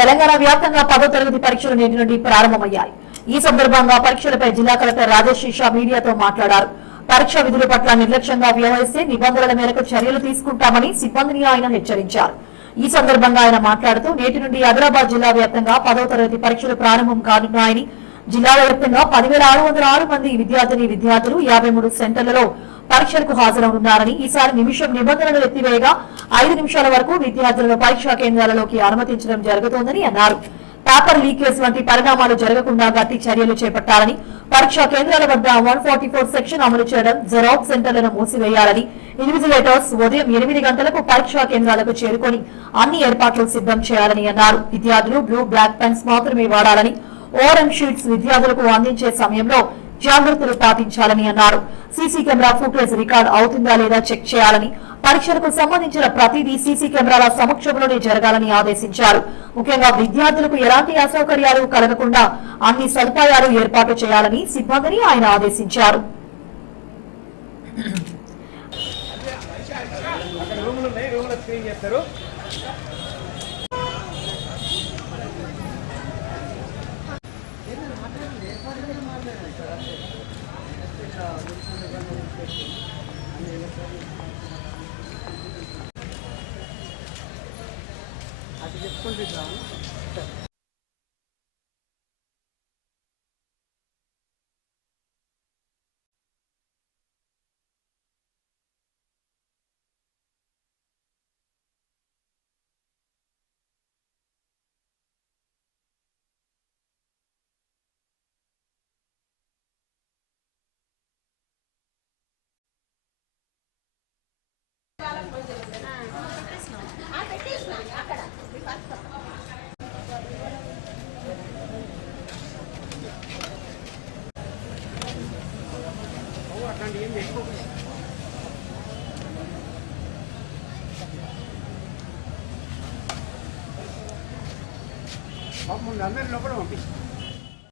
తెలంగాణ వ్యాప్తంగా పదో తరగతి పరీక్షలు నేటి నుండి ప్రారంభమయ్యాయి. ఈ సందర్భంగా పరీక్షలపై జిల్లా కలెక్టర్ రాజేష్ శిషా మీడియాతో మాట్లాడారు. పరీక్ష విధుల పట్ల నిర్లక్ష్యంగా వ్యవహరిస్తే నిబంధనల మేరకు చర్యలు తీసుకుంటామని సిబ్బందిని ఆయన హెచ్చరించారు. ఈ సందర్భంగా ఆయన మాట్లాడుతూ నేటి నుండి ఆదిలాబాద్ జిల్లా వ్యాప్తంగా పదో తరగతి పరీక్షలు ప్రారంభం కానున్నాయని జిల్లా వ్యాప్తంగా పదివేల ఆరు వందల ఆరు మంది విద్యార్థిని విద్యార్థులు యాభై మూడు సెంటర్లలో పరీక్షలకు హాజరవుతున్నారని ఈసారి నిమిషం నిబంధనలు ఎత్తివేయగా ఐదు నిమిషాల వరకు విద్యార్థులను పరీక్షా కేంద్రాలలోకి అనుమతించడం జరుగుతోందని అన్నారు. పేపర్ లీకేజ్ వంటి పరిణామాలు జరగకుండా గట్టి చర్యలు చేపట్టాలని పరీక్షా కేంద్రాల వద్ద వన్ ఫార్టీ ఫోర్ సెక్షన్ అమలు చేయడం జెరాక్స్ సెంటర్లను మూసివేయాలని ఇన్విజిలేటర్స్ ఉదయం ఎనిమిది గంటలకు పరీక్షా కేంద్రాలకు చేరుకొని అన్ని ఏర్పాట్లు సిద్ధం చేయాలని అన్నారు. విద్యార్థులు బ్లూ బ్లాక్ పెన్స్ మాత్రమే వాడాలని ఓరం షీట్స్ విద్యార్థులకు అందించే సమయంలో జాగ్రత్తలు పాటించాలని అన్నారు. సీసీ కెమెరా ఫుటేజ్ రికార్డ్ అవుతుందా లేదా చెక్ చేయాలని పరీక్షలకు సంబంధించిన ప్రతిదీ సీసీ కెమెరాల సమక్షంలోనే జరగాలని ఆదేశించారు. ముఖ్యంగా విద్యార్థులకు ఎలాంటి అసౌకర్యాలు కలగకుండా అన్ని సదుపాయాలు ఏర్పాటు చేయాలని సిబ్బందిని ఆయన ఆదేశించారు. అక్కడ J'ai répondu là. స్క్రీన్ చేస్తారు అది చెప్పుకుంటున్నాము అట్లాంటి